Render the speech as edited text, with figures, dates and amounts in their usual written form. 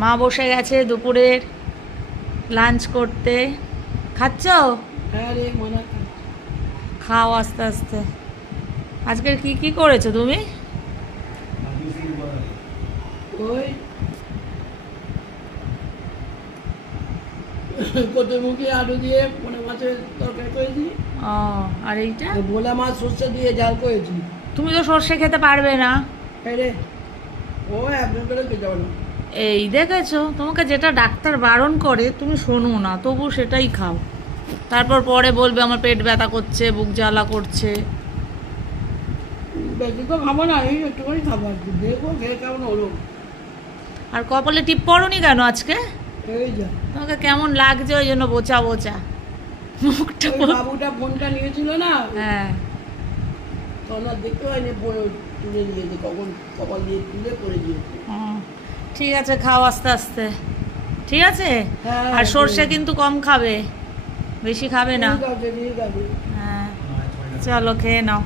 মা বসে গেছে দুপুরের লাঞ্চ করতে। খাচ্ছ? হ্যাঁ রে মনে খাও আস্তে আস্তে। আজকে কি কি করেছো তুমি? ওই কচুরমুখী আলু দিয়ে মানে মাছের তরকারি করেছি। ও, আর এইটা? আর ভোলা মাছ সর্ষে দিয়ে ঝাল করেছি। তুমি তো সর্ষে খেতে পারবে না। হ্যাঁ রে, ও একদম করে খেতে পারো। এই দেখেছো, তোমাকে যেটা ডাক্তার বারণ করে তুমি শোনো না, তবু সেটাই খাও। তারপর পরে বলবে আমার পেট ব্যথা করছে, বুক জ্বালা করছে। বেশি তো খাবো না, এই একটুখানি খাবো আর কি। দেখবো খেয়ে কেমন হলো। আর কপালে টিপ পড়োনি কেন আজকে? এই যা তোমাকে কেমন লাগছে ওই জন্য বোচা বোচা মুখটা। ওই বাবুটা ফোনটা নিয়েছিল না, হ্যাঁ, তখন আর দেখতে হয়নি, তুলে নিয়েছে কখন, কপাল দিয়ে তুলে পড়ে দিয়েছে। হুম, ঠিক আছে, খাও আস্তে আস্তে, ঠিক আছে? হ্যাঁ, আর সর্ষে ঠিক। কিন্তু কম খাবে, বেশি খাবে না। ঠিক আছে, ঠিক আছে। হ্যাঁ, চলো খেয়ে নাও।